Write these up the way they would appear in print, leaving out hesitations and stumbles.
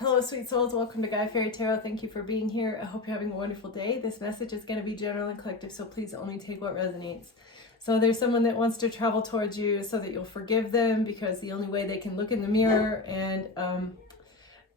Hello, sweet souls. Welcome to Guy Fairy Tarot. Thank you for being here. I hope you're having a wonderful day. This message is going to be general and collective, so please only take what resonates. So there's someone that wants to travel towards you so that you'll forgive them, because the only way they can look in the mirror and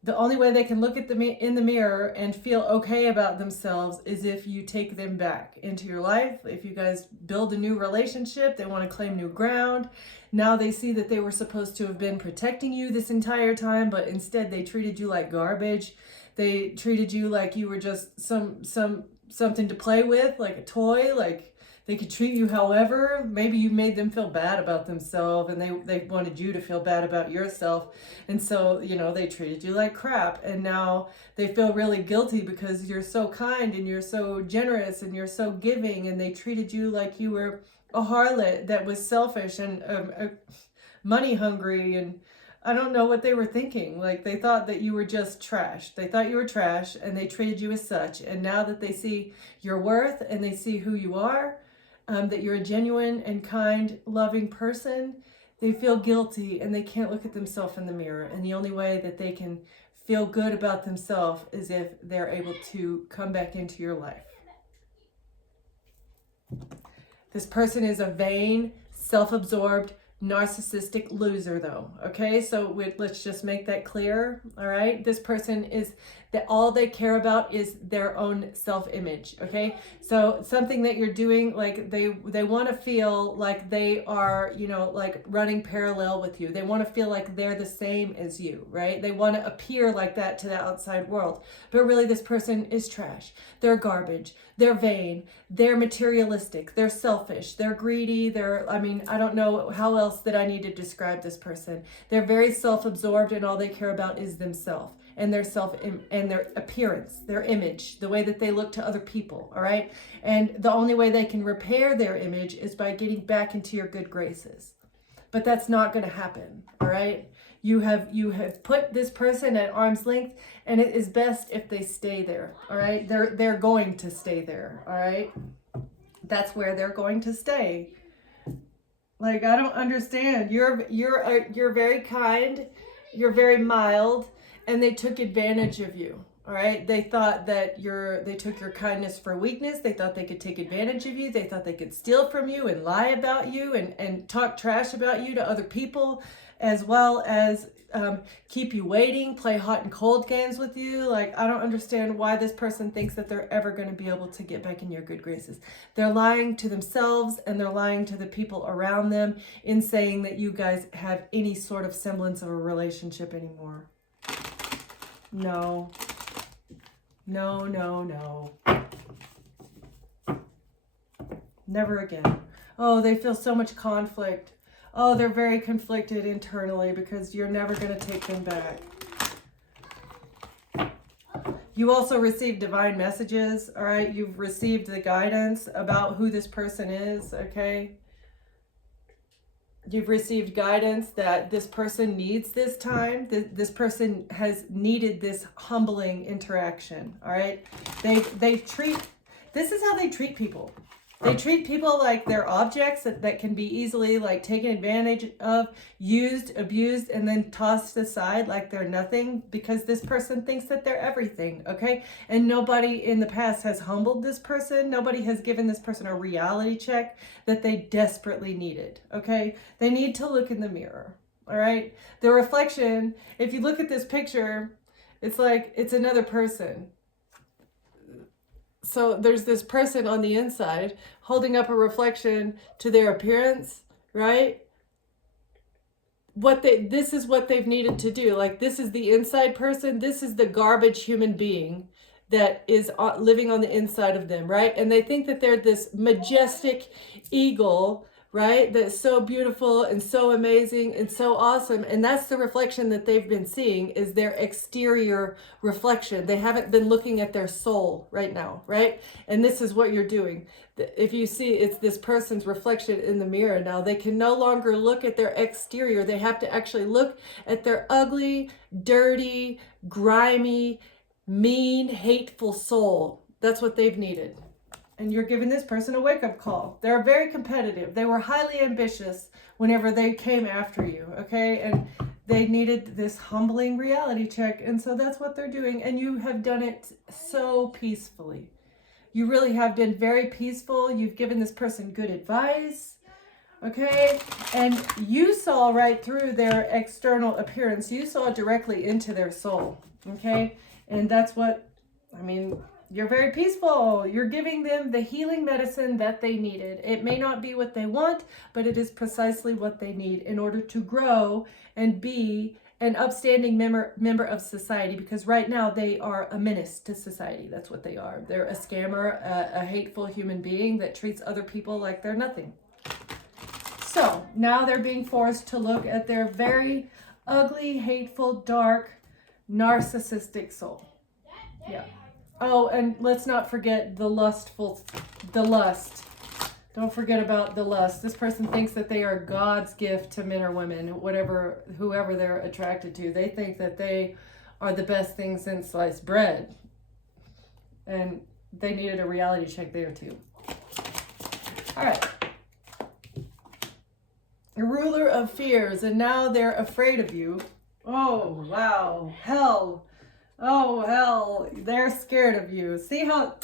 the only way they can look at in the mirror and feel okay about themselves is if you take them back into your life. If you guys build a new relationship, they want to claim new ground. Now they see that they were supposed to have been protecting you this entire time, but instead they treated you like garbage. They treated you like you were just something to play with, like a toy, like they could treat you however. Maybe you made them feel bad about themselves and they wanted you to feel bad about yourself. And so, they treated you like crap. And now they feel really guilty because you're so kind and you're so generous and you're so giving. And they treated you like you were a harlot that was selfish and money hungry. And I don't know what they were thinking. Like, they thought that you were just trash. They thought you were trash and they treated you as such. And now that they see your worth and they see who you are, that you're a genuine and kind, loving person, they feel guilty and they can't look at themselves in the mirror. And the only way that they can feel good about themselves is if they're able to come back into your life. This person is a vain, self-absorbed, narcissistic loser though. Okay, so let's just make that clear. All right, this person is that all they care about is their own self-image. Okay, so something that you're doing, like they want to feel like they are, like running parallel with you. They want to feel like they're the same as you, right? They want to appear like that to the outside world, but really this person is trash. They're garbage. They're vain. They're materialistic. They're selfish. They're greedy. I don't know how else that I need to describe this person. They're very self-absorbed and all they care about is themselves and their appearance, their image, the way that they look to other people. All right. And the only way they can repair their image is by getting back into your good graces. But that's not going to happen. All right. You have put this person at arm's length, and it is best if they stay there. All right. They're going to stay there. All right. That's where they're going to stay. Like, I don't understand. You're very kind. You're very mild, and they took advantage of you. All right. They thought that they took your kindness for weakness. They thought they could take advantage of you. They thought they could steal from you and lie about you and talk trash about you to other people, as well as keep you waiting, play hot and cold games with you. Like, I don't understand why this person thinks that they're ever going to be able to get back in your good graces. They're lying to themselves and they're lying to the people around them in saying that you guys have any sort of semblance of a relationship anymore. No. No, no, no. Never again. Oh, they feel so much conflict. Oh, they're very conflicted internally because you're never going to take them back. You also received divine messages, all right? You've received the guidance about who this person is, okay? You've received guidance that this person needs this time. This person has needed this humbling interaction, all right? This is how they treat people. They treat people like they're objects that can be easily like taken advantage of, used, abused, and then tossed aside like they're nothing, because this person thinks that they're everything, okay? And nobody in the past has humbled this person. Nobody has given this person a reality check that they desperately needed, okay? They need to look in the mirror, all right? The reflection, if you look at this picture, it's like it's another person. So there's this person on the inside holding up a reflection to their appearance, right? This is what they've needed to do. Like, this is the inside person. This is the garbage human being that is living on the inside of them, right? And they think that they're this majestic eagle, right? That's so beautiful and so amazing and so awesome. And that's the reflection that they've been seeing, is their exterior reflection. They haven't been looking at their soul right now, right? And this is what you're doing. If you see, it's this person's reflection in the mirror now. They can no longer look at their exterior. They have to actually look at their ugly, dirty, grimy, mean, hateful soul. That's what they've needed. And you're giving this person a wake-up call. They're very competitive. They were highly ambitious whenever they came after you, okay? And They needed this humbling reality check, and so that's what they're doing, and you have done it so peacefully. You really have been very peaceful. You've given this person good advice, okay? And you saw right through their external appearance. You saw directly into their soul, okay? And that's what, I mean, you're very peaceful. You're giving them the healing medicine that they needed. It may not be what they want, but it is precisely what they need in order to grow and be an upstanding member of society, because right now they are a menace to society. That's what they are. They're a scammer, a hateful human being that treats other people like they're nothing. So now they're being forced to look at their very ugly, hateful, dark, narcissistic soul. Yeah. Oh, and let's not forget the lust. Don't forget about the lust. This person thinks that they are God's gift to men or women, whoever they're attracted to. They think that they are the best thing since sliced bread. And they needed a reality check there too. All right. A ruler of fears, and now they're afraid of you. Oh, wow. Hell. Oh, hell. They're scared of you. See how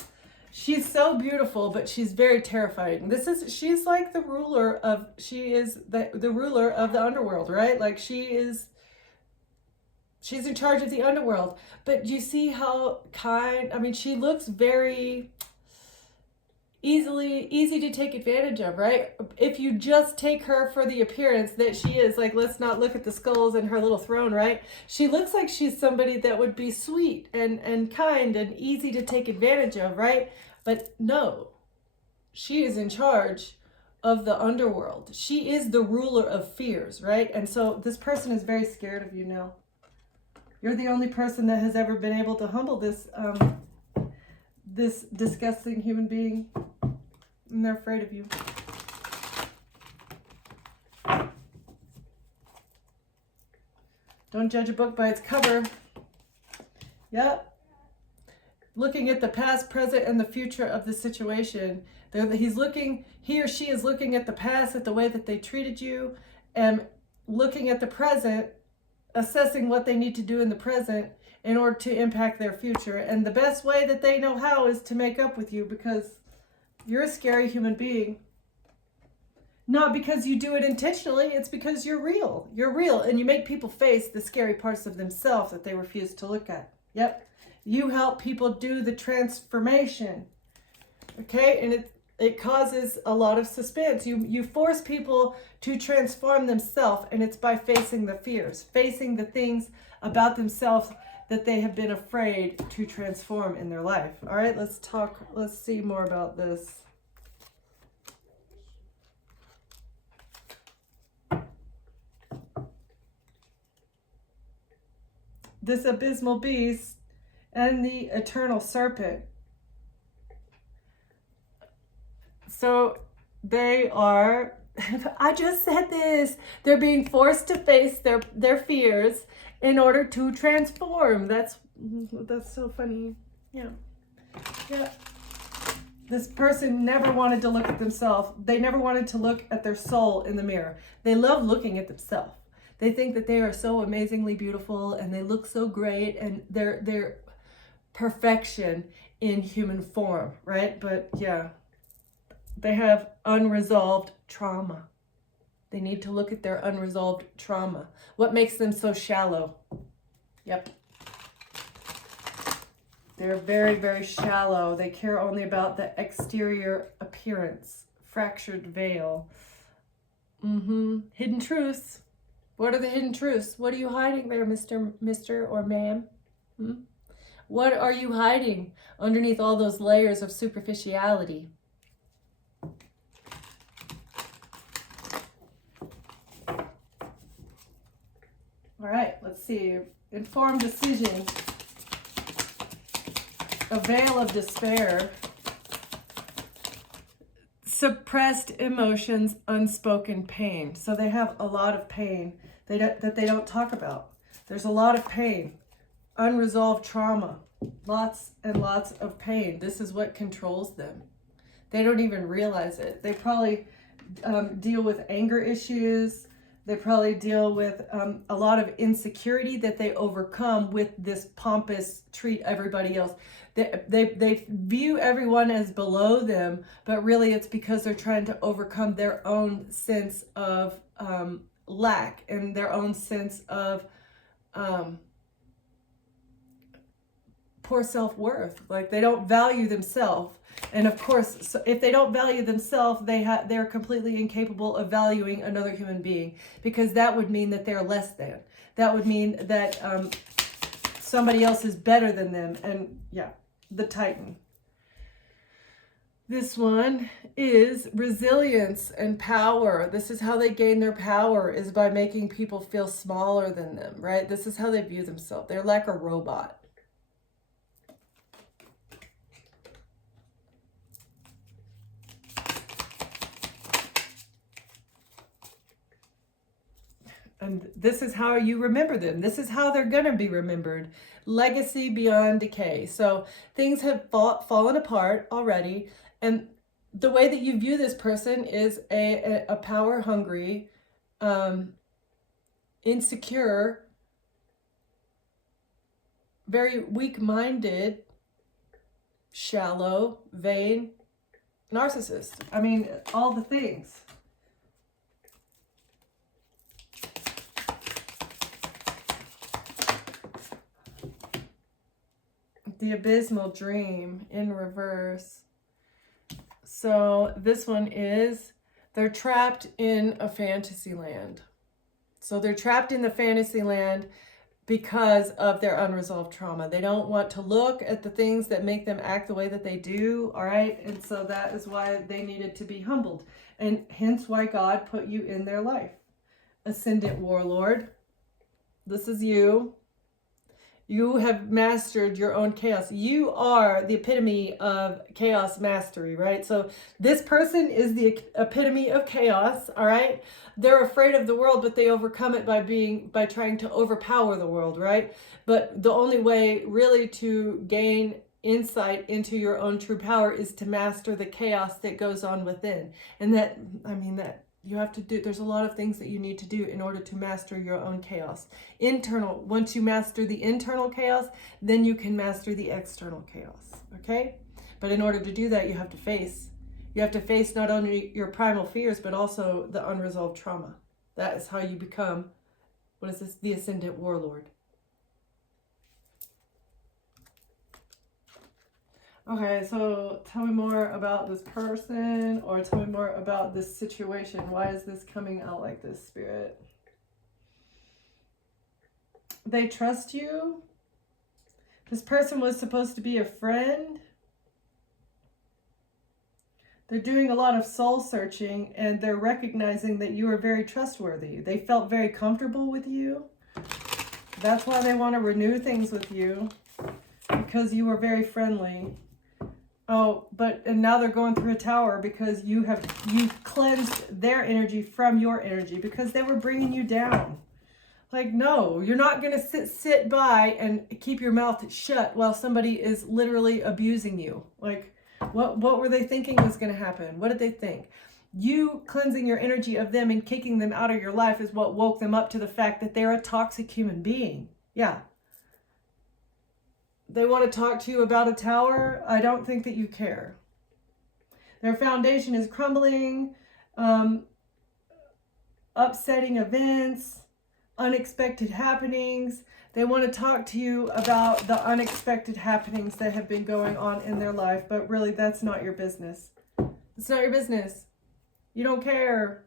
she's so beautiful, but she's very terrifying. She's like the ruler of, she is the ruler of the underworld, right? Like she's in charge of the underworld. But you see how she looks very easy to take advantage of, right? If you just take her for the appearance that she is, like, let's not look at the skulls and her little throne, right? She looks like she's somebody that would be sweet and kind and easy to take advantage of, right? But no, she is in charge of the underworld. She is the ruler of fears, right? And so this person is very scared of you now. You're the only person that has ever been able to humble this disgusting human being, and they're afraid of you. Don't judge a book by its cover. Yep. Looking at the past, present, and the future of the situation. He or she is looking at the past, at the way that they treated you, and looking at the present, assessing what they need to do in the present in order to impact their future. And the best way that they know how is to make up with you, because you're a scary human being. Not because you do it intentionally, it's because you're real. You're real, and you make people face the scary parts of themselves that they refuse to look at. Yep. You help people do the transformation. Okay? And it causes a lot of suspense. You force people to transform themselves, and it's by facing the fears, facing the things about themselves that they have been afraid to transform in their life. All right, let's see more about this. This abysmal beast and the eternal serpent. So they are, I just said this, they're being forced to face their fears in order to transform. That's so funny. Yeah. This person never wanted to look at themselves. They never wanted to look at their soul in the mirror. They love looking at themselves. They think that they are so amazingly beautiful and they look so great, and they're perfection in human form, right? But yeah, they have unresolved trauma. They need to look at their unresolved trauma. What makes them so shallow? Yep. They're very, very shallow. They care only about the exterior appearance. Fractured veil. Hidden truths. What are the hidden truths? What are you hiding there, Mr. or ma'am? What are you hiding underneath all those layers of superficiality? All right, let's see. Informed decision. A veil of despair. Suppressed emotions, unspoken pain. So they have a lot of pain that they don't talk about. There's a lot of pain, unresolved trauma, lots and lots of pain. This is what controls them. They don't even realize it. They probably deal with anger issues. They probably deal with a lot of insecurity that they overcome with this pompous treat everybody else. They view everyone as below them, but really it's because they're trying to overcome their own sense of lack and their own sense of poor self-worth. Like they don't value themselves. And of course, so if they don't value themselves, they're completely incapable of valuing another human being, because that would mean that they're less than. That would mean that somebody else is better than them. And yeah, the Titan. This one is resilience and power. This is how they gain their power, is by making people feel smaller than them, right? This is how they view themselves. They're like a robot. And this is how you remember them. This is how they're going to be remembered. Legacy beyond decay. So things have fallen apart already. And the way that you view this person is a power hungry, insecure, very weak-minded, shallow, vain narcissist. I mean, all the things. The abysmal dream in reverse. So this one is, they're trapped in a fantasy land. So they're trapped in the fantasy land because of their unresolved trauma. They don't want to look at the things that make them act the way that they do, all right? And so that is why they needed to be humbled. And hence why God put you in their life. Ascendant warlord, this is you. You have mastered your own chaos. You are the epitome of chaos mastery, right? So this person is the epitome of chaos, all right? They're afraid of the world, but they overcome it by trying to overpower the world, right? But the only way really to gain insight into your own true power is to master the chaos that goes on within. And that you have to do, there's a lot of things that you need to do in order to master your own chaos. Once you master the internal chaos, then you can master the external chaos, okay? But in order to do that, you have to face not only your primal fears, but also the unresolved trauma. That is how you become, the Ascendant Warlord. Okay, so tell me more about this person, or tell me more about this situation. Why is this coming out like this, Spirit? They trust you. This person was supposed to be a friend. They're doing a lot of soul searching, and they're recognizing that you are very trustworthy. They felt very comfortable with you. That's why they want to renew things with you, because you were very friendly. Oh, and now they're going through a tower because you've cleansed their energy from your energy, because they were bringing you down. Like, no, you're not going to sit by and keep your mouth shut while somebody is literally abusing you. Like, what were they thinking was going to happen? What did they think? You cleansing your energy of them and kicking them out of your life is what woke them up to the fact that they're a toxic human being. Yeah. They want to talk to you about a tower. I don't think that you care. Their foundation is crumbling, upsetting events, unexpected happenings. They want to talk to you about the unexpected happenings that have been going on in their life, but really that's not your business. It's not your business. You don't care.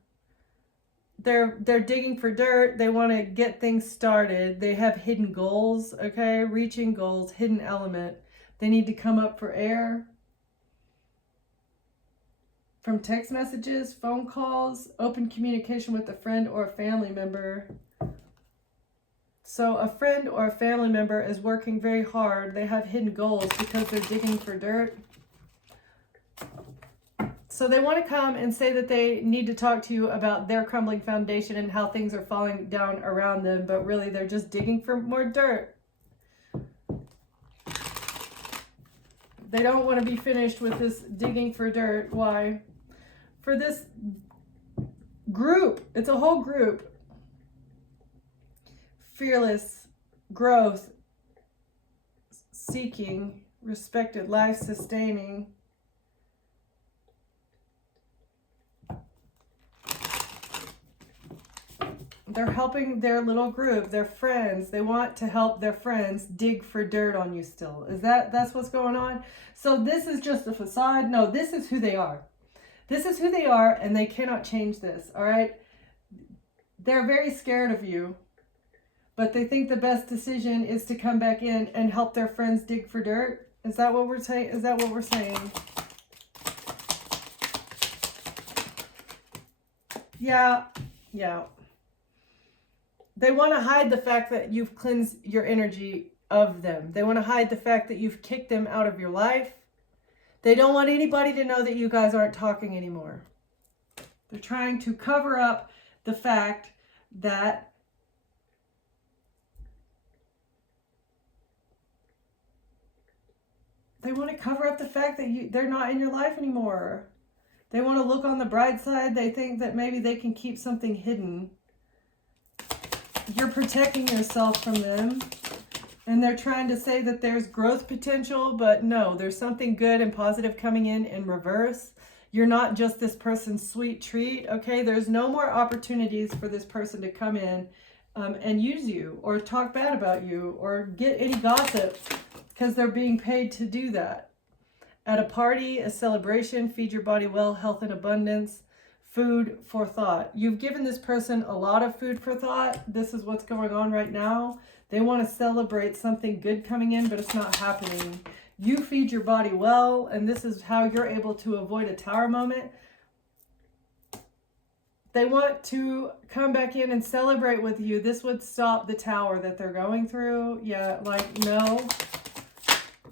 They're digging for dirt. They want to get things started. They have hidden goals, okay? Reaching goals, hidden element. They need to come up for air. From text messages, phone calls, open communication with a friend or a family member. So a friend or a family member is working very hard. They have hidden goals because they're digging for dirt. So they want to come and say that they need to talk to you about their crumbling foundation and how things are falling down around them, but really they're just digging for more dirt. They don't want to be finished with this digging for dirt. Why? For this group, it's a whole group. fearless, growth, seeking, respected, life sustaining. They're helping their little group, their friends. They want to help their friends dig for dirt on you still. That's what's going on? So this is just a facade? No, this is who they are. This is who they are, and they cannot change this, all right? They're very scared of you, but they think the best decision is to come back in and help their friends dig for dirt. Is that what we're saying? Is that what we're saying? Yeah. They want to hide the fact that you've cleansed your energy of them. They want to hide the fact that you've kicked them out of your life. They don't want anybody to know that you guys aren't talking anymore. They're trying to cover up the fact that they want to cover up the fact that they're not in your life anymore. They want to look on the bright side. They think that maybe they can keep something hidden. You're protecting yourself from them. And they're trying to say that there's growth potential, but no, there's something good and positive coming in reverse. You're not just this person's sweet treat, okay? There's no more opportunities for this person to come in and use you or talk bad about you or get any gossip, because they're being paid to do that. At a party, a celebration, feed your body well, health and abundance, food for thought. You've given this person a lot of food for thought. This is what's going on right now. They want to celebrate something good coming in, but it's not happening. You feed your body well, and this is how you're able to avoid a tower moment. They want to come back in and celebrate with you. This would stop the tower that they're going through. Yeah, like,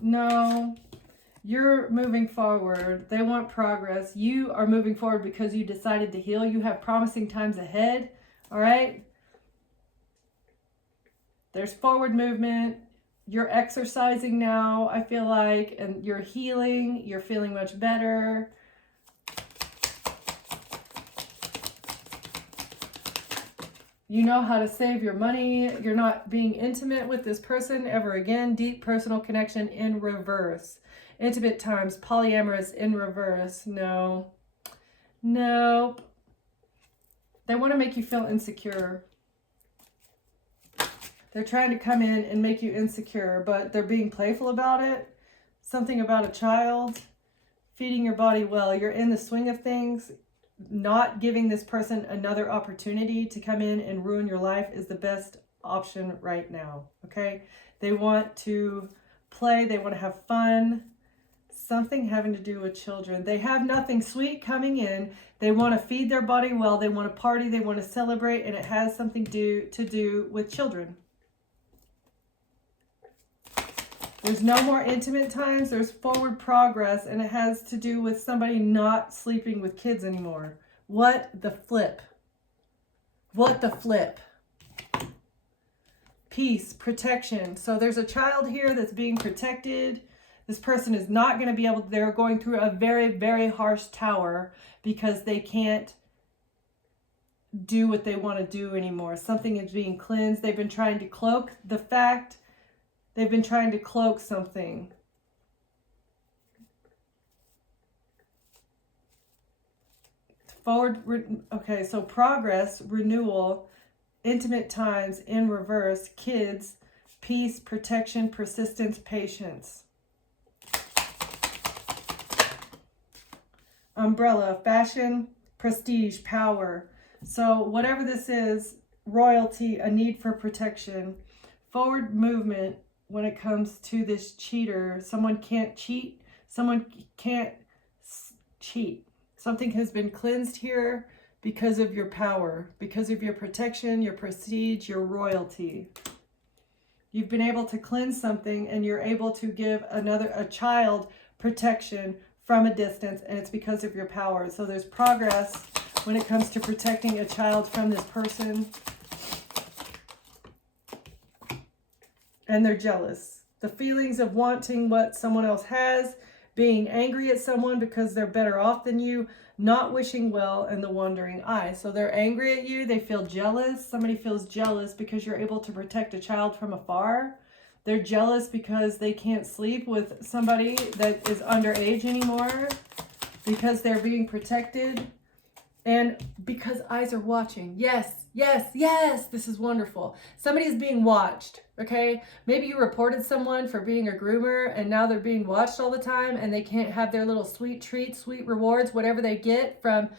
no. You're moving forward. They want progress. You are moving forward because you decided to heal. You have promising times ahead. All right? There's forward movement. You're exercising now, I feel like, and you're healing. You're feeling much better. You know how to save your money. You're not being intimate with this person ever again. Deep personal connection in reverse. Intimate times, polyamorous in reverse. No. Nope. They want to make you feel insecure. They're trying to come in and make you insecure, but they're being playful about it. Something about a child. Feeding your body well. You're in the swing of things. Not giving this person another opportunity to come in and ruin your life is the best option right now, okay? They want to play. They want to have fun. Something having to do with children. They have nothing sweet coming in. They want to feed their body well. They want to party. They want to celebrate, and it has something to do with children. There's no more intimate times. There's forward progress, and it has to do with somebody not sleeping with kids anymore. What the flip? What the flip? Peace, protection. So there's a child here that's being protected. This person is not going to be able to, they're going through a very, very harsh tower because they can't do what they want to do anymore. Something is being cleansed. They've been trying to cloak the fact. They've been trying to cloak something. Forward, okay, so progress, renewal, intimate times in reverse, kids, peace, protection, persistence, patience. Umbrella, fashion, prestige, power. So whatever this is, royalty, a need for protection, forward movement. When it comes to this cheater, someone can't cheat. Someone can't cheat. Something has been cleansed here because of your power, because of your protection, your prestige, your royalty. You've been able to cleanse something, and you're able to give a child protection from a distance, and it's because of your power. So there's progress when it comes to protecting a child from this person. And they're jealous. The feelings of wanting what someone else has, being angry at someone because they're better off than you, not wishing well, and the wandering eye. So they're angry at you. They feel jealous. Somebody feels jealous because you're able to protect a child from afar. They're jealous because they can't sleep with somebody that is underage anymore because they're being protected. And because eyes are watching. Yes, yes, yes. This is wonderful. Somebody is being watched, okay? Maybe you reported someone for being a groomer and now they're being watched all the time and they can't have their little sweet treats, sweet rewards, whatever they get from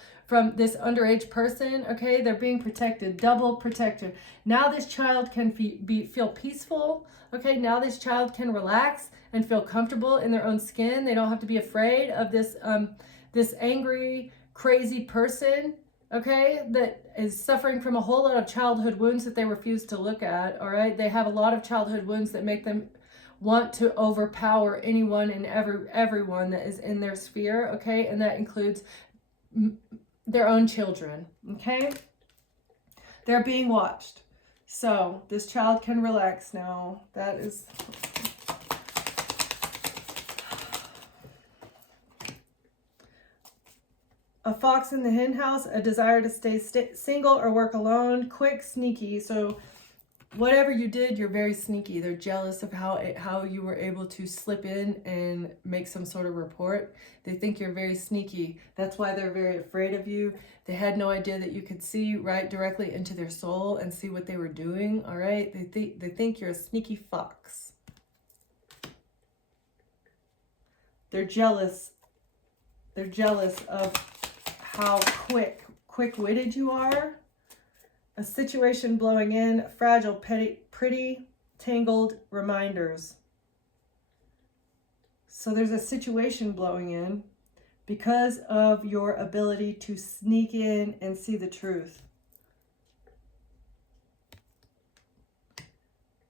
this underage person, okay? They're being protected, double protected. Now this child can feel peaceful, okay? Now this child can relax and feel comfortable in their own skin. They don't have to be afraid of this angry, crazy person, okay, that is suffering from a whole lot of childhood wounds that they refuse to look at, all right? They have a lot of childhood wounds that make them want to overpower anyone and everyone that is in their sphere, okay? And that includes their own children, okay? They're being watched. So this child can relax now. That is... A fox in the hen house, a desire to stay single or work alone, quick, sneaky. So whatever you did, you're very sneaky. They're jealous of how you were able to slip in and make some sort of report. They think you're very sneaky. That's why they're very afraid of you. They had no idea that you could see right directly into their soul and see what they were doing, all right? They think you're a sneaky fox. They're jealous. They're jealous of how quick-witted you are. A situation blowing in, fragile, pretty, tangled reminders. So there's a situation blowing in because of your ability to sneak in and see the truth.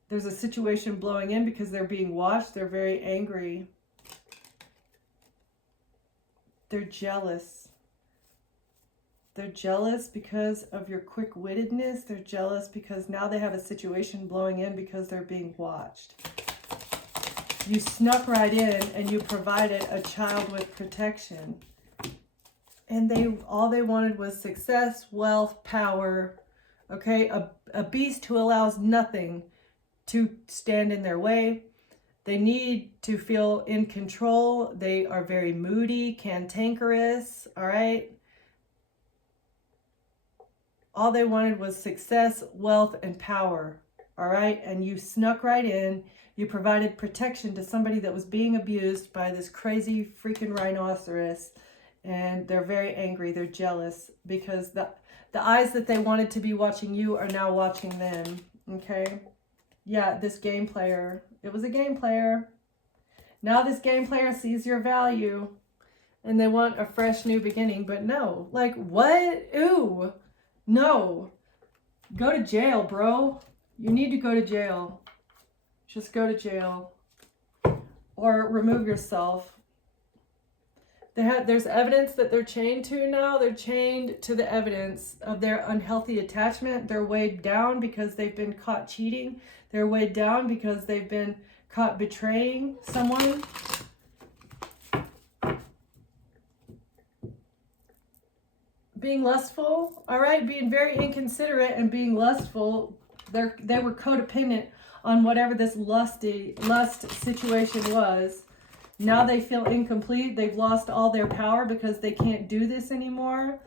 There's a situation blowing in because they're being watched. They're very angry. They're jealous. They're jealous because of your quick-wittedness. They're jealous because now they have a situation blowing in because they're being watched. You snuck right in and you provided a child with protection. And all they wanted was success, wealth, power. Okay, a beast who allows nothing to stand in their way. They need to feel in control. They are very moody, cantankerous, all right? All they wanted was success, wealth, and power, all right? And you snuck right in. You provided protection to somebody that was being abused by this crazy freaking rhinoceros. And they're very angry. They're jealous because the eyes that they wanted to be watching you are now watching them, okay? Yeah, this game player. It was a game player. Now this game player sees your value and they want a fresh new beginning. But no, like what? Ooh. No, go to jail, bro. You need to go to jail. Just go to jail or remove yourself. There's evidence that they're chained to now. They're chained to the evidence of their unhealthy attachment. They're weighed down because they've been caught cheating. They're weighed down because they've been caught betraying someone. Being lustful, all right? Being very inconsiderate and being lustful. They were codependent on whatever this lust situation was. Now they feel incomplete. They've lost all their power because they can't do this anymore.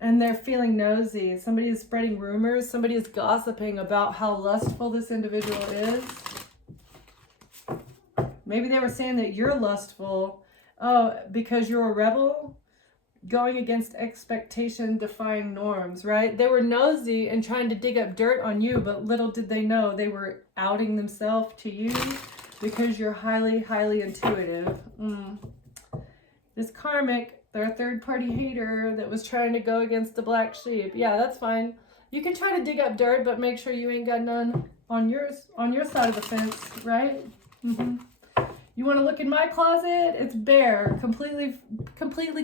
And they're feeling nosy. Somebody is spreading rumors. Somebody is gossiping about how lustful this individual is. Maybe they were saying that you're lustful. Oh, because you're a rebel? Going against expectation, defying norms, right? They were nosy and trying to dig up dirt on you, but little did they know they were outing themselves to you because you're highly, highly intuitive. This karmic, they're a third-party hater that was trying to go against the black sheep. Yeah, that's fine. You can try to dig up dirt, but make sure you ain't got none on your side of the fence, right? You want to look in my closet? It's bare, completely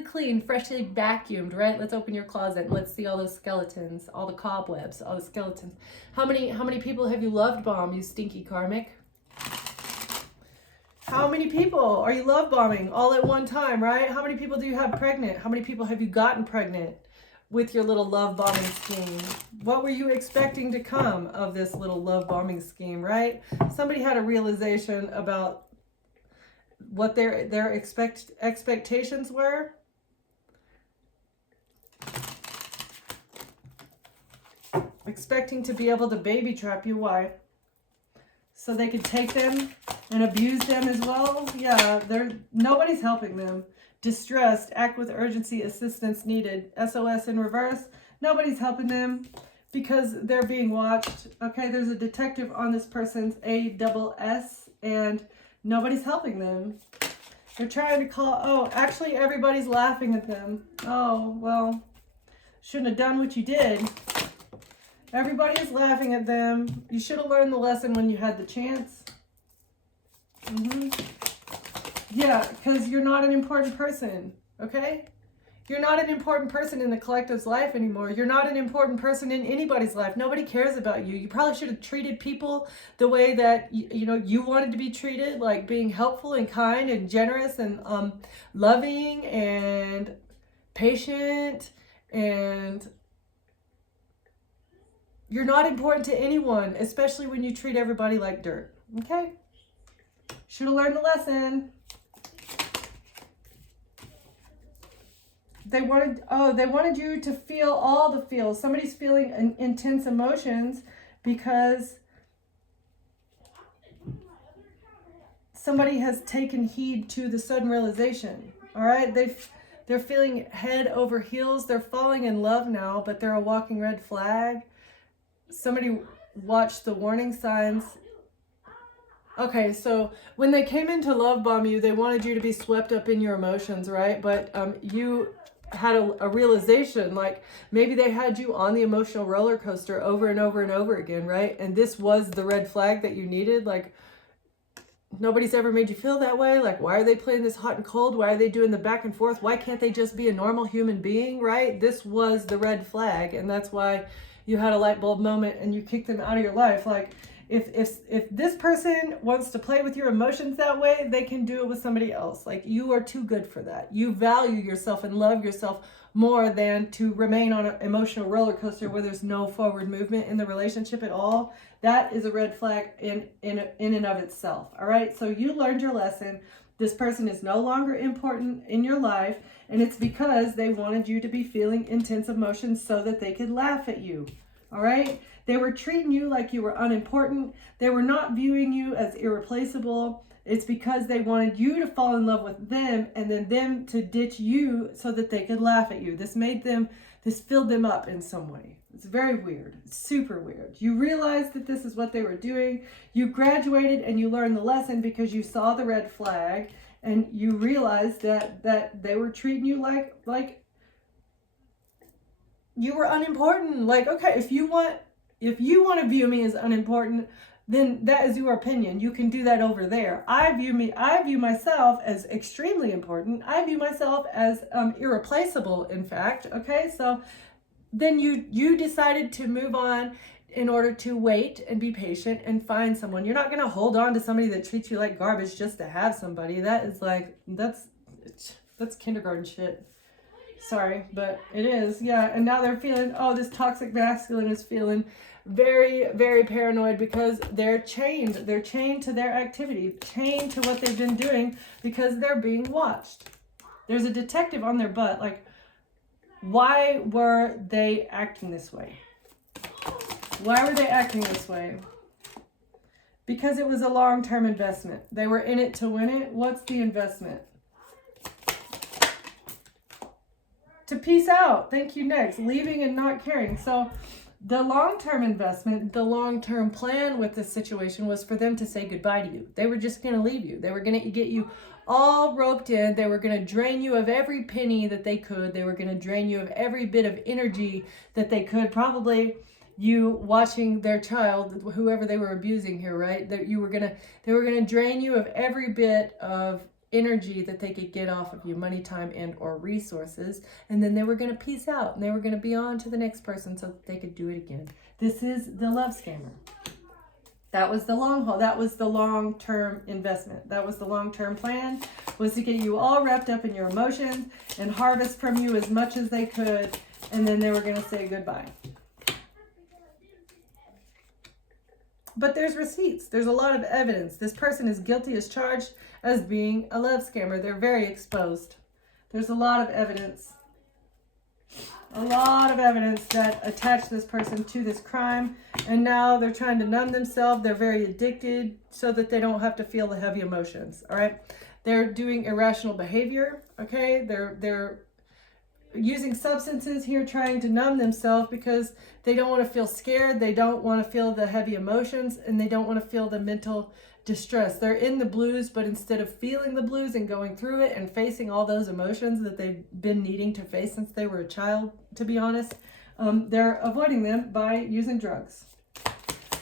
clean, freshly vacuumed, right? Let's open your closet and let's see all those skeletons, all the cobwebs, all the skeletons. How many people have you loved bomb, you stinky karmic? How many people are you love bombing all at one time, right? How many people do you have pregnant? How many people have you gotten pregnant with your little love bombing scheme? What were you expecting to come of this little love bombing scheme, right? Somebody had a realization about what their expectations were. Expecting to be able to baby trap you. Why? So they could take them and abuse them as well. Yeah, nobody's helping them. Distressed, act with urgency, assistance needed. SOS in reverse. Nobody's helping them because they're being watched. Okay, there's a detective on this person's ASS and nobody's helping them. They're trying to call. Oh, actually everybody's laughing at them. Oh, well, shouldn't have done what you did. Everybody is laughing at them. You should have learned the lesson when you had the chance. Yeah, because you're not an important person, okay? You're not an important person in the collective's life anymore. You're not an important person in anybody's life. Nobody cares about you. You probably should have treated people the way that, you wanted to be treated, like being helpful and kind and generous and loving and patient, and you're not important to anyone, especially when you treat everybody like dirt, okay? Should have learned the lesson. They wanted you to feel all the feels. Somebody's feeling intense emotions because somebody has taken heed to the sudden realization. All right, they're feeling head over heels. They're falling in love now, but they're a walking red flag. Somebody watched the warning signs. Okay, so when they came in to love bomb you, they wanted you to be swept up in your emotions, right? But you had a realization, like maybe they had you on the emotional roller coaster over and over and over again, right? And this was the red flag that you needed. Like, nobody's ever made you feel that way. Like, why are they playing this hot and cold? Why are they doing the back and forth? Why can't they just be a normal human being, right? This was the red flag, and that's why you had a light bulb moment and you kicked them out of your life. Like, if this person wants to play with your emotions that way, they can do it with somebody else. Like, you are too good for that. You value yourself and love yourself more than to remain on an emotional roller coaster where there's no forward movement in the relationship at all. That is a red flag in and of itself. All right, so you learned your lesson. This person is no longer important in your life, and it's because they wanted you to be feeling intense emotions so that they could laugh at you. All right, they were treating you like you were unimportant. They were not viewing you as irreplaceable. It's because they wanted you to fall in love with them and then them to ditch you so that they could laugh at you. This filled them up in some way. It's very weird. It's super weird. You realized that this is what they were doing. You graduated and you learned the lesson because you saw the red flag and you realized that they were treating you like you were unimportant. Like, okay, if you want to view me as unimportant, then that is your opinion. You can do that over there. I view myself as extremely important. I view myself as irreplaceable, in fact. Okay, so then you decided to move on in order to wait and be patient and find someone. You're not going to hold on to somebody that treats you like garbage just to have somebody. That is like, that's kindergarten shit. Sorry, but it is. Yeah, and now they're feeling, oh, this toxic masculine is feeling very, very paranoid because they're chained. They're chained to their activity, chained to what they've been doing because they're being watched. There's a detective on their butt. Like, why were they acting this way? Why were they acting this way? Because it was a long-term investment. They were in it to win it. What's the investment? To peace out. Thank you, next. Leaving and not caring. So the long-term investment, the long-term plan with this situation was for them to say goodbye to you. They were just going to leave you. They were going to get you all roped in. They were going to drain you of every penny that they could. They were going to drain you of every bit of energy that they could. Probably you watching their child, whoever they were abusing here, right? They were going to drain you of every bit of energy that they could get off of you, money, time, and or resources, and then they were going to peace out and they were going to be on to the next person so that they could do it again. This is the love scammer. That was the long haul. That was the long-term investment. That was the long-term plan, was to get you all wrapped up in your emotions and harvest from you as much as they could. And then they were going to say goodbye. But there's receipts. There's a lot of evidence. This person is guilty as charged as being a love scammer. They're very exposed. There's a lot of evidence. A lot of evidence that attach this person to this crime. And now they're trying to numb themselves. They're very addicted so that they don't have to feel the heavy emotions. All right. They're doing irrational behavior. Okay. They're using substances here, trying to numb themselves because they don't want to feel scared. They don't want to feel the heavy emotions, and they don't want to feel the mental distress. They're in the blues, but instead of feeling the blues and going through it and facing all those emotions that they've been needing to face since they were a child, to be honest, they're avoiding them by using drugs.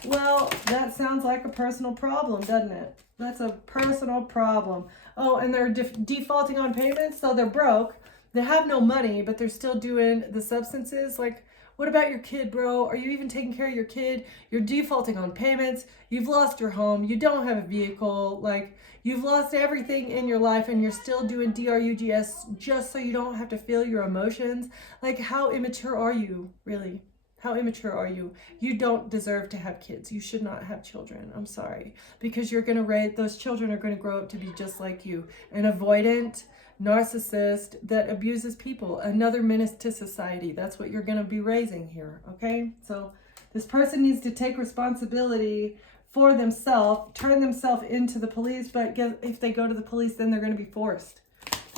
Well, that sounds like a personal problem, doesn't it? That's a personal problem. Oh, and they're defaulting on payments, so they're broke. They have no money, but they're still doing the substances. Like, what about your kid, bro? Are you even taking care of your kid? You're defaulting on payments. You've lost your home. You don't have a vehicle. Like, you've lost everything in your life, and you're still doing drugs just so you don't have to feel your emotions. Like, how immature are you, really? How immature are you? You don't deserve to have kids. You should not have children. I'm sorry. Because you're going to raise, those children are going to grow up to be just like you. An avoidant narcissist that abuses people, another menace to society. That's what you're going to be raising here. Okay. So this person needs to take responsibility for themselves, turn themselves into the police. But if they go to the police, then they're going to be forced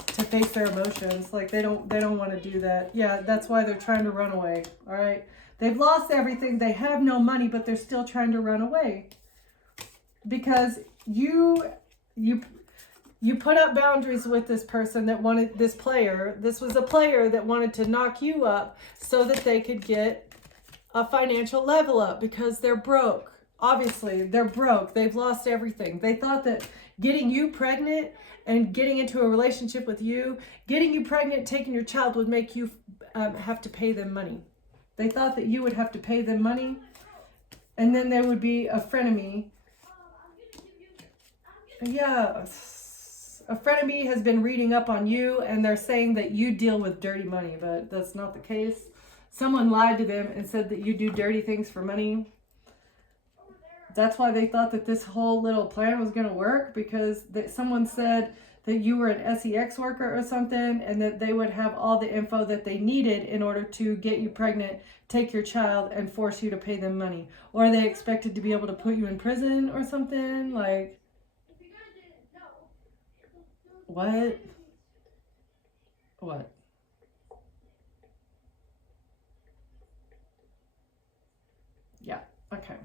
to face their emotions. Like, they don't want to do that. Yeah. That's why they're trying to run away. All right. They've lost everything. They have no money, but they're still trying to run away because you put up boundaries with this person that wanted, this player. This was a player that wanted to knock you up so that they could get a financial level up because they're broke. Obviously, they're broke. They've lost everything. They thought that getting you pregnant and getting into a relationship with you, getting you pregnant, taking your child would make you have to pay them money. They thought that you would have to pay them money, and then there would be a frenemy. Yeah. A frenemy has been reading up on you, and they're saying that you deal with dirty money, but that's not the case. Someone lied to them and said that you do dirty things for money. That's why they thought that this whole little plan was going to work, because someone said that you were an sex worker or something, and that they would have all the info that they needed in order to get you pregnant, take your child, and force you to pay them money. Or they expected to be able to put you in prison or something. Like, what? What? Yeah, okay.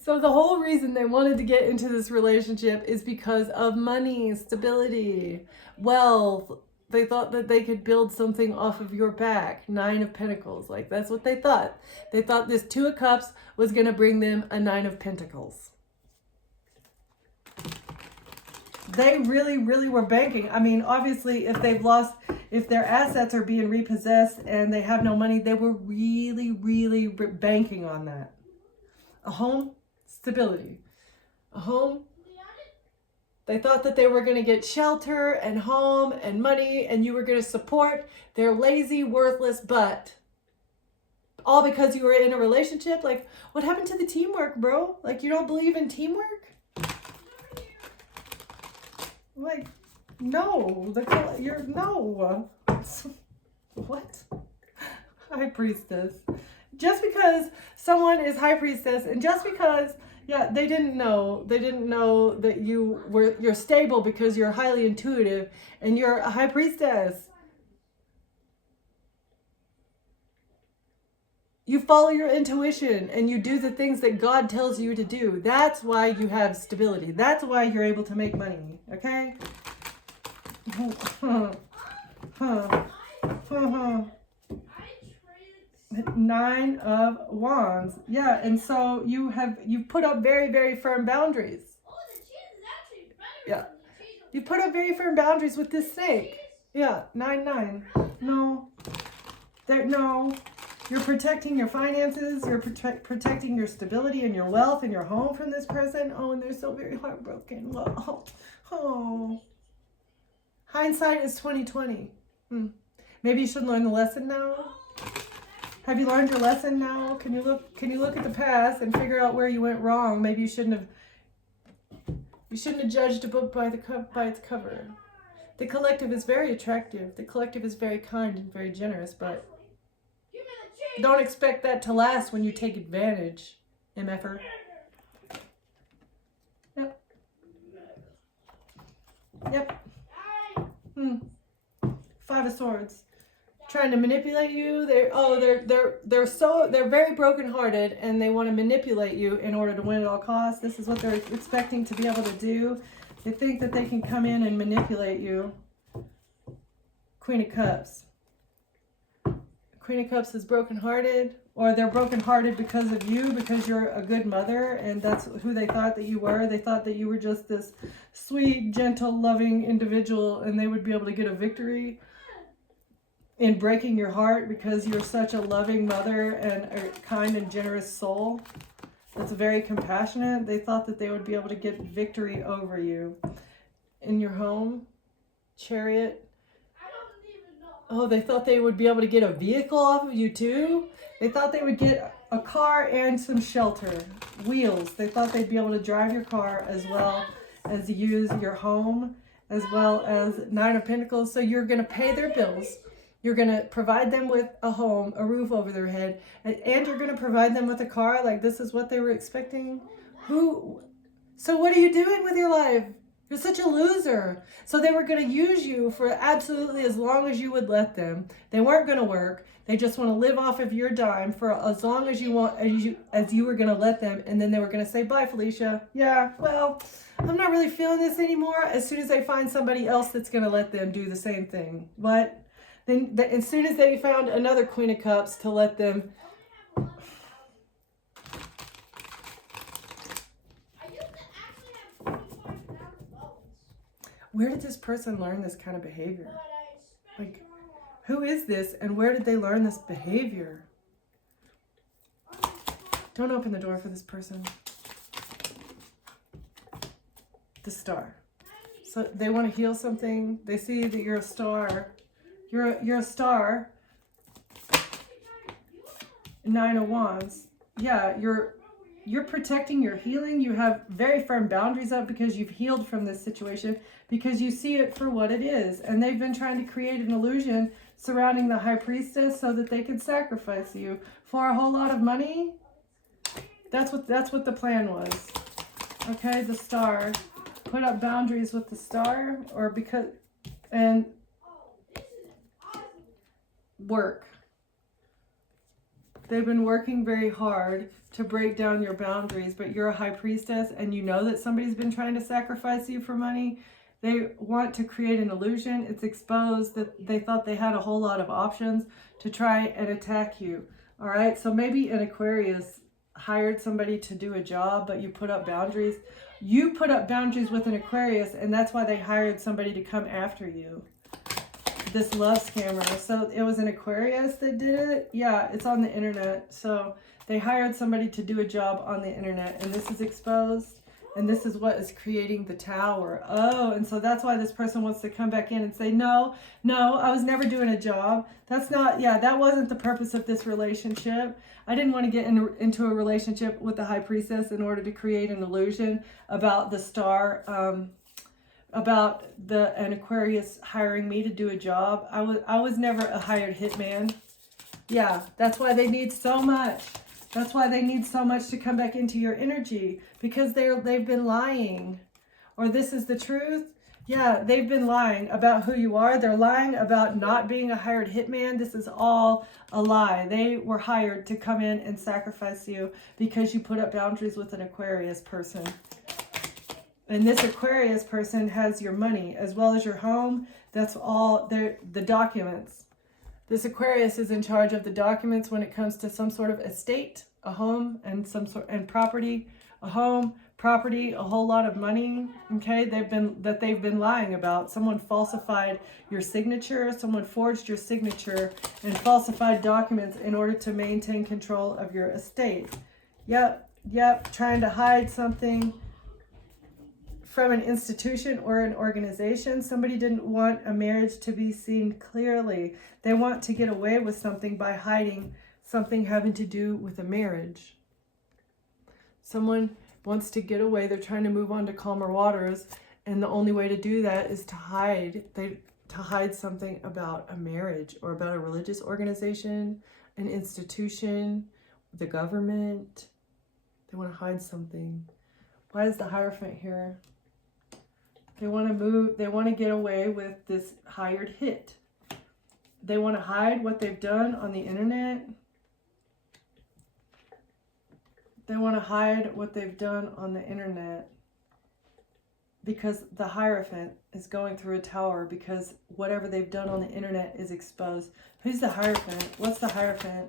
So the whole reason they wanted to get into this relationship is because of money, stability, wealth. They thought that they could build something off of your back. 9 of Pentacles. Like, that's what they thought. They thought this 2 of Cups was going to bring them a 9 of Pentacles. They really, really were banking. I mean, obviously, if they've lost, if their assets are being repossessed and they have no money, they were really, really banking on that. A home, stability. A home. They thought that they were going to get shelter and home and money, and you were going to support their lazy, worthless butt. All because you were in a relationship? Like, what happened to the teamwork, bro? Like, you don't believe in teamwork? Like, no. No. What? High Priestess. Just because someone is High Priestess, and just because, yeah, they didn't know that you're stable because you're highly intuitive and you're a High Priestess. You follow your intuition and you do the things that God tells you to do. That's why you have stability. That's why you're able to make money, okay? Huh. 9 of Wands. Yeah, and so you've put up very, very firm boundaries. Yeah. You put up very firm boundaries with this snake. Yeah, 9. No. No. You're protecting your finances. You're protecting your stability and your wealth and your home from this person. Oh, and they're so very heartbroken. Well, oh. Hindsight is 2020. Maybe you should learn the lesson now. Have you learned your lesson now? Can you look at the past and figure out where you went wrong? Maybe you shouldn't have judged a book by its cover. The collective is very attractive. The collective is very kind and very generous, but don't expect that to last when you take advantage, MFer. Yep. 5 of Swords. Trying to manipulate you. They're very brokenhearted, and they want to manipulate you in order to win at all costs. This is what they're expecting to be able to do. They think that they can come in and manipulate you. Queen of Cups. Queen of Cups is brokenhearted, or they're brokenhearted because of you, because you're a good mother, and that's who they thought that you were. They thought that you were just this sweet, gentle, loving individual, and they would be able to get a victory in breaking your heart because you're such a loving mother and a kind and generous soul that's very compassionate. They thought that they would be able to get victory over you. In your home, Chariot. Oh, they thought they would be able to get a vehicle off of you too. They thought they would get a car and some shelter, wheels. They thought they'd be able to drive your car as well as use your home, as well as 9 of Pentacles. So you're going to pay their bills. You're going to provide them with a home, a roof over their head, and you're going to provide them with a car. Like, this is what they were expecting. So what are you doing with your life? You're such a loser. So they were going to use you for absolutely as long as you would let them. They weren't going to work. They just want to live off of your dime for as long as you want, as you were going to let them. And then they were going to say, bye, Felicia. Yeah, well, I'm not really feeling this anymore. As soon as they find somebody else that's going to let them do the same thing. What? Then as soon as they found another Queen of Cups to let them. Where did this person learn this kind of behavior? Like, who is this and where did they learn this behavior? Don't open the door for this person. The Star. So they want to heal something. They see that you're a star. You're a star. 9 of Wands. Yeah, you're protecting your healing. You have very firm boundaries up because you've healed from this situation, because you see it for what it is. And they've been trying to create an illusion surrounding the High Priestess so that they could sacrifice you for a whole lot of money. That's what the plan was. Okay, the Star. Put up boundaries with the Star, or because, and work. They've been working very hard to break down your boundaries, but you're a High Priestess and you know that somebody's been trying to sacrifice you for money. They want to create an illusion. It's exposed that they thought they had a whole lot of options to try and attack you. All right, so maybe an Aquarius hired somebody to do a job, but you put up boundaries. You put up boundaries with an Aquarius, and that's why they hired somebody to come after you. This love scammer. So it was an Aquarius that did it. Yeah, it's on the internet. So they hired somebody to do a job on the internet, and this is exposed, and this is what is creating the Tower. Oh, and so that's why this person wants to come back in and say, no, I was never doing a job. That's not, yeah, that wasn't the purpose of this relationship. I didn't want to get into a relationship with the High Priestess in order to create an illusion about the Star, about an Aquarius hiring me to do a job. I was never a hired hitman. Yeah, that's why they need so much. That's why they need so much to come back into your energy, because they've been lying. Or this is the truth. Yeah, they've been lying about who you are. They're lying about not being a hired hitman. This is all a lie. They were hired to come in and sacrifice you because you put up boundaries with an Aquarius person. And this Aquarius person has your money as well as your home. That's all the documents. This Aquarius is in charge of the documents when it comes to some sort of estate, a home, and and property, a home, property, a whole lot of money. Okay, they've been lying about. Someone falsified your signature, someone forged your signature and falsified documents in order to maintain control of your estate. Yep, trying to hide something from an institution or an organization. Somebody didn't want a marriage to be seen clearly. They want to get away with something by hiding something having to do with a marriage. Someone wants to get away. They're trying to move on to calmer waters, and the only way to do that is to hide. To hide something about a marriage or about a religious organization, an institution, the government. They want to hide something. Why is the Hierophant here? They want to move, they want to get away with this hired hit. They want to hide what they've done on the internet. They want to hide what they've done on the internet because the Hierophant is going through a tower because whatever they've done on the internet is exposed. Who's the Hierophant? What's the Hierophant?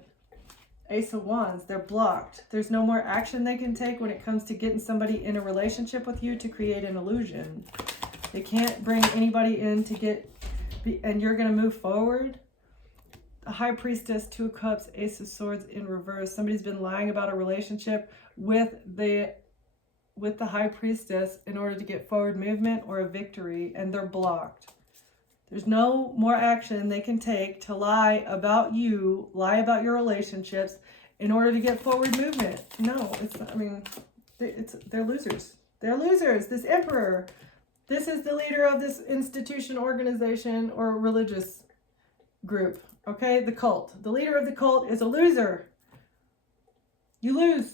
Ace of Wands. They're blocked. There's no more action they can take when it comes to getting somebody in a relationship with you to create an illusion. They can't bring anybody in to and you're going to move forward. A High Priestess, Two of Cups, Ace of Swords in reverse. Somebody's been lying about a relationship with the High Priestess in order to get forward movement or a victory, and they're blocked. There's no more action they can take to lie about you, lie about your relationships in order to get forward movement. No, it's not, I mean, they're losers. They're losers. This Emperor, this is the leader of this institution, organization, or religious group. Okay, the cult. The leader of the cult is a loser. You lose.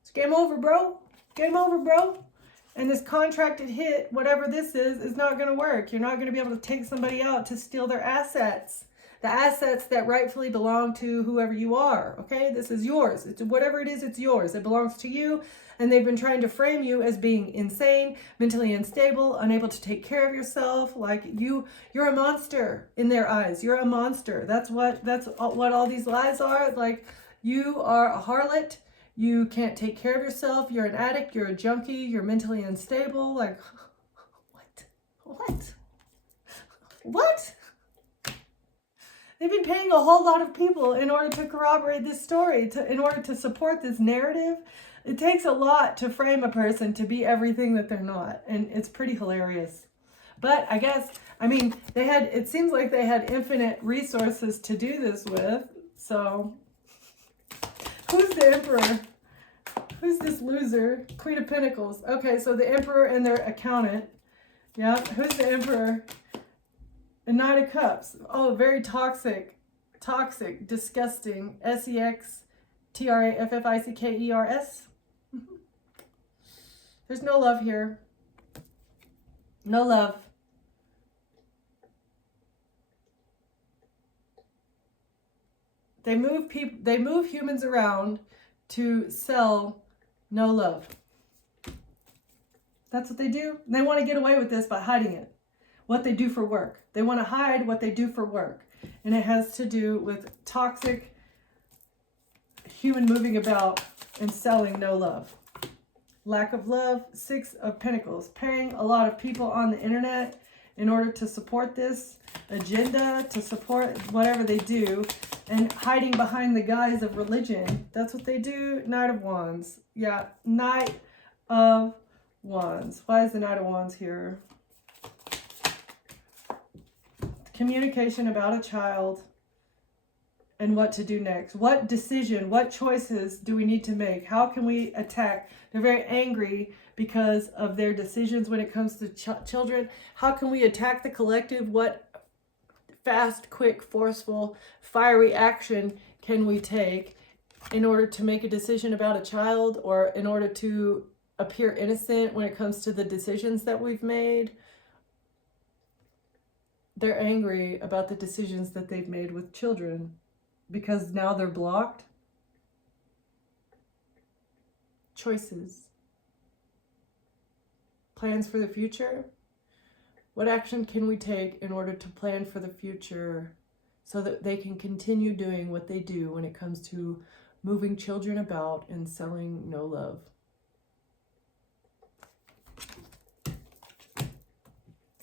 It's game over, bro. Game over, bro. And this contracted hit, whatever this is not going to work. You're not going to be able to take somebody out to steal their assets. The assets that rightfully belong to whoever you are. Okay, this is yours. It's whatever it is, it's yours. It belongs to you. And they've been trying to frame you as being insane, mentally unstable, unable to take care of yourself. Like you're a monster in their eyes. You're a monster. That's what all these lies are. Like you are a harlot. You can't take care of yourself. You're an addict. You're a junkie. You're mentally unstable. Like, what? They've been paying a whole lot of people in order to corroborate this story, in order to support this narrative. It takes a lot to frame a person to be everything that they're not. And it's pretty hilarious. But I guess, I mean, it seems like they had infinite resources to do this with. So who's the Emperor? Who's this loser? Queen of Pentacles. Okay, so the Emperor and their accountant. Yeah, who's the Emperor? The Knight of Cups. Oh, very toxic, disgusting. SEXTRAFFICKERS. There's no love here. No love. They move humans around to sell no love. That's what they do. They want to get away with this by hiding it. What they do for work. They want to hide what they do for work. And it has to do with toxic human moving about and selling no love. Lack of love, Six of Pentacles. Paying a lot of people on the internet in order to support this agenda, to support whatever they do, and hiding behind the guise of religion. That's what they do. Knight of Wands. Yeah, Knight of Wands. Why is the Knight of Wands here? Communication about a child and what to do next. What decision, what choices do we need to make? How can we attack? They're very angry because of their decisions when it comes to children. How can we attack the collective? What fast, quick, forceful, fiery action can we take in order to make a decision about a child, or in order to appear innocent when it comes to the decisions that we've made? They're angry about the decisions that they've made with children because now they're blocked. Choices. Plans for the future. What action can we take in order to plan for the future so that they can continue doing what they do when it comes to moving children about and selling no love?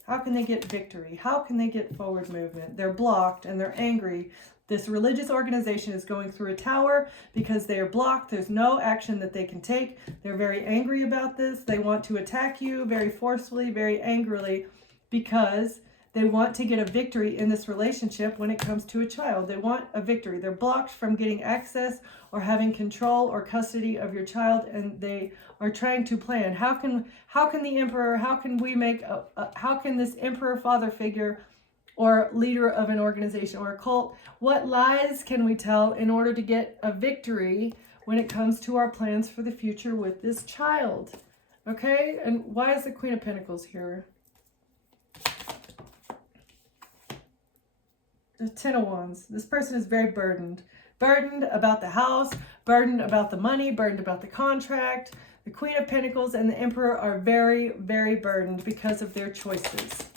How can they get victory? How can they get forward movement? They're blocked and they're angry. This religious organization is going through a tower because they are blocked. There's no action that they can take. They're very angry about this. They want to attack you very forcefully, very angrily, because they want to get a victory in this relationship when it comes to a child. They want a victory. They're blocked from getting access or having control or custody of your child, and they are trying to plan. How can the emperor, how can this emperor father figure or leader of an organization or a cult, what lies can we tell in order to get a victory when it comes to our plans for the future with this child? Okay, and why is the Queen of Pentacles here? The Ten of Wands. This person is very burdened. Burdened about the house, burdened about the money, burdened about the contract. The Queen of Pentacles and the Emperor are very, very burdened because of their choices.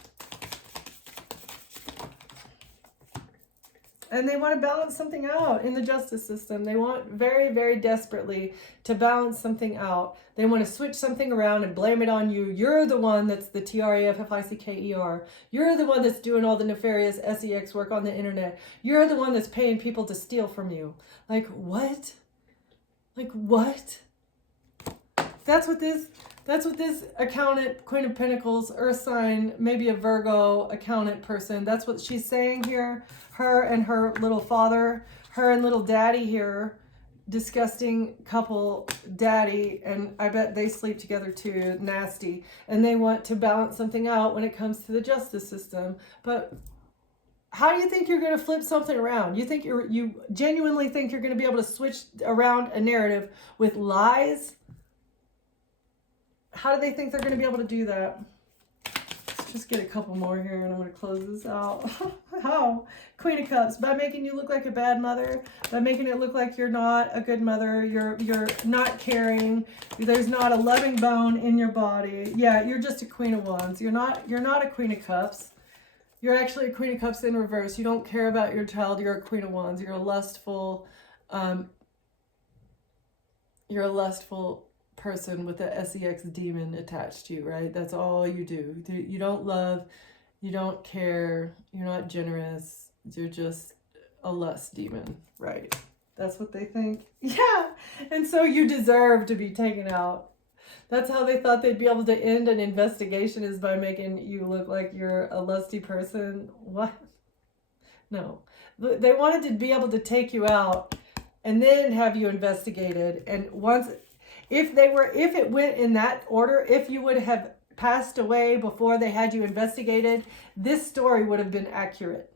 And they want to balance something out in the justice system. They want very, very desperately to balance something out. They want to switch something around and blame it on you. You're the one that's the TRAFFICKER. You're the one that's doing all the nefarious sex work on the internet. You're the one that's paying people to steal from you. Like, what? Like, what? That's what this accountant, Queen of Pentacles, Earth sign, maybe a Virgo accountant person, that's what she's saying here. Her and her little father, her and little daddy here, disgusting couple, daddy, and I bet they sleep together too, nasty. And they want to balance something out when it comes to the justice system. But how do you think you're going to flip something around? You genuinely think you're going to be able to switch around a narrative with lies? How do they think they're going to be able to do that? Let's just get a couple more here and I'm going to close this out. How? Queen of Cups. By making you look like a bad mother. By making it look like you're not a good mother. You're not caring. There's not a loving bone in your body. Yeah, you're just a Queen of Wands. You're not a Queen of Cups. You're actually a Queen of Cups in reverse. You don't care about your child. You're a Queen of Wands. You're a lustful person with a sex demon attached to you, right? That's all you do. You don't love, you don't care, you're not generous, you're just a lust demon, right? That's what they think. Yeah, and so you deserve to be taken out. That's how they thought they'd be able to end an investigation, is by making you look like you're a lusty person. What? No. They wanted to be able to take you out and then have you investigated, and once if it went in that order, if you would have passed away before they had you investigated, this story would have been accurate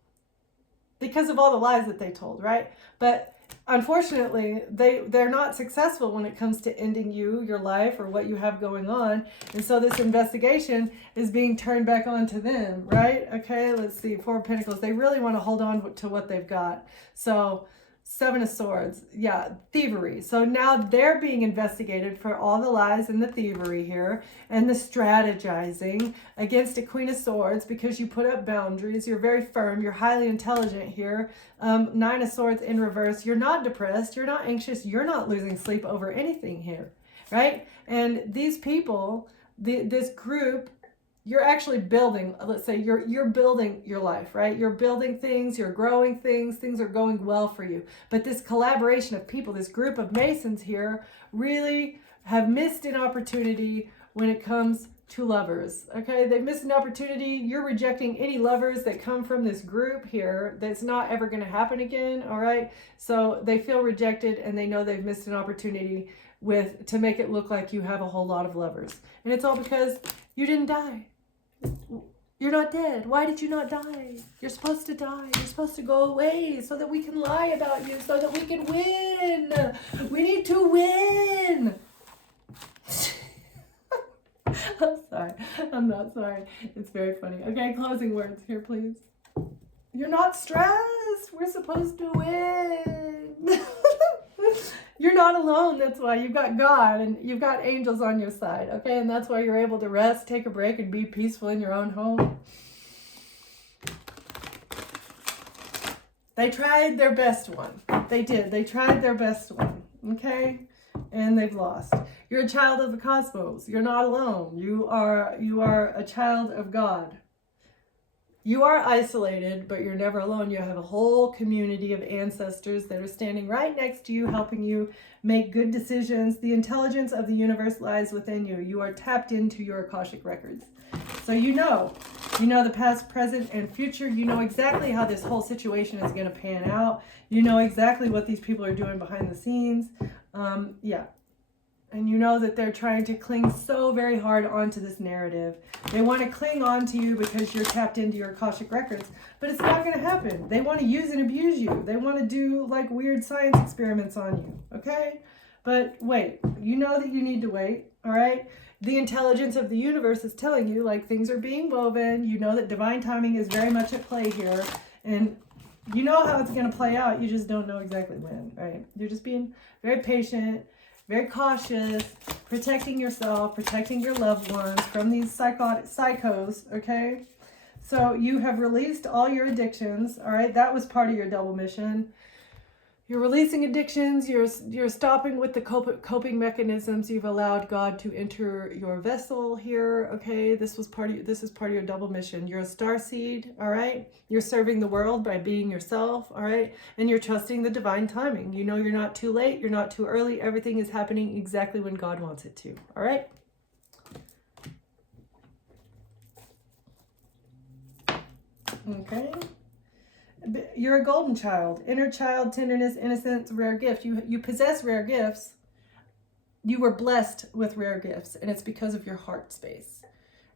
because of all the lies that they told, right? But unfortunately, they're not successful when it comes to ending your life, or what you have going on. And so this investigation is being turned back on to them, right? Okay, let's see. Four of Pentacles. They really want to hold on to what they've got. So Seven of Swords, yeah, thievery. So now they're being investigated for all the lies and the thievery here, and the strategizing against a Queen of Swords, because you put up boundaries. You're very firm. You're highly intelligent here. Nine of Swords in reverse. You're not depressed. You're not anxious. You're not losing sleep over anything here, right? And these people, this group, you're actually building, let's say you're building your life, right? You're building things, you're growing things are going well for you. But this collaboration of people, this group of Masons here, really have missed an opportunity when it comes to lovers, okay? They've missed an opportunity. You're rejecting any lovers that come from this group here. That's not ever going to happen again, all right? So they feel rejected, and they know they've missed an opportunity to make it look like you have a whole lot of lovers. And it's all because you didn't die. You're not dead. Why did you not die? You're supposed to die. You're supposed to go away so that we can lie about you, so that we can win. We need to win. I'm sorry. I'm not sorry. It's very funny. Okay, closing words here, please. You're not stressed. We're supposed to win. You're not alone. That's why you've got God and you've got angels on your side. Okay. And that's why you're able to rest, take a break, and be peaceful in your own home. They tried their best one. They did. They tried their best one. Okay. And they've lost. You're a child of the cosmos. You're not alone. You are a child of God. You are isolated, but you're never alone. You have a whole community of ancestors that are standing right next to you, helping you make good decisions. The intelligence of the universe lies within you. You are tapped into your Akashic records. So you know the past, present, and future. You know exactly how this whole situation is going to pan out. You know exactly what these people are doing behind the scenes. Yeah. And you know that they're trying to cling so very hard onto this narrative. They want to cling on to you because you're tapped into your Akashic records, but it's not going to happen. They want to use and abuse you. They want to do like weird science experiments on you, okay? But wait, you know that you need to wait, all right? The intelligence of the universe is telling you like things are being woven. You know that divine timing is very much at play here, and you know how it's going to play out. You just don't know exactly when, right? You're just being very patient, very cautious, protecting yourself, protecting your loved ones from these psychos, okay? So you have released all your addictions, all right? That was part of your double mission. You're releasing addictions. You're stopping with the coping mechanisms. You've allowed God to enter your vessel here. Okay, this is part of your double mission. You're a starseed. All right. You're serving the world by being yourself. All right, and you're trusting the divine timing. You know you're not too late. You're not too early. Everything is happening exactly when God wants it to. All right. Okay. You're a golden child, inner child, tenderness, innocence, rare gift. You possess rare gifts. You were blessed with rare gifts, and it's because of your heart space.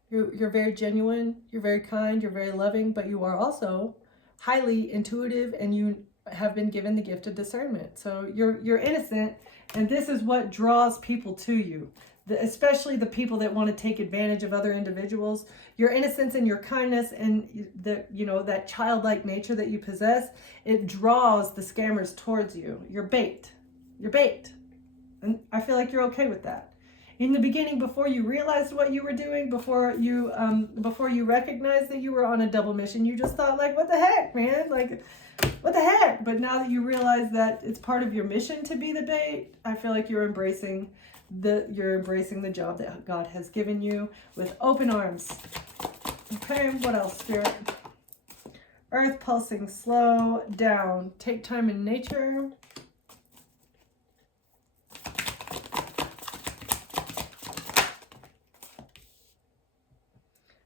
You're very genuine, you're very kind, you're very loving, but you are also highly intuitive, and you have been given the gift of discernment. So you're innocent, and this is what draws people to you. Especially the people that want to take advantage of other individuals. Your innocence and your kindness and that childlike nature that you possess, it draws the scammers towards you. You're bait. And I feel like you're okay with that. In the beginning, before you realized what you were doing, before you recognized that you were on a double mission, you just thought like, what the heck, man? Like, what the heck? But now that you realize that it's part of your mission to be the bait, I feel like you're embracing the job that God has given you with open arms. Okay, what else, Spirit? Earth pulsing, slow down. Take time in nature.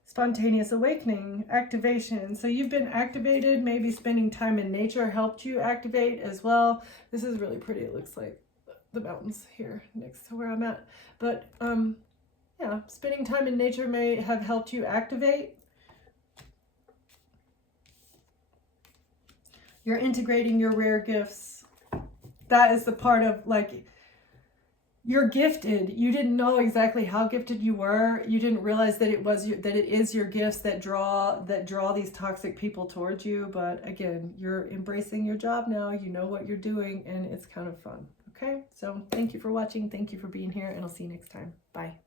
Spontaneous awakening, activation. So you've been activated. Maybe spending time in nature helped you activate as well. This is really pretty, it looks like. The mountains here next to where I'm at, but yeah, spending time in nature may have helped you activate. You're integrating your rare gifts. That is the part of like, you're gifted. You didn't know exactly how gifted you were. You didn't realize that it is your gifts that draw these toxic people towards you. But again, you're embracing your job now. You know what you're doing, and it's kind of fun. Okay, so thank you for watching. Thank you for being here, and I'll see you next time. Bye.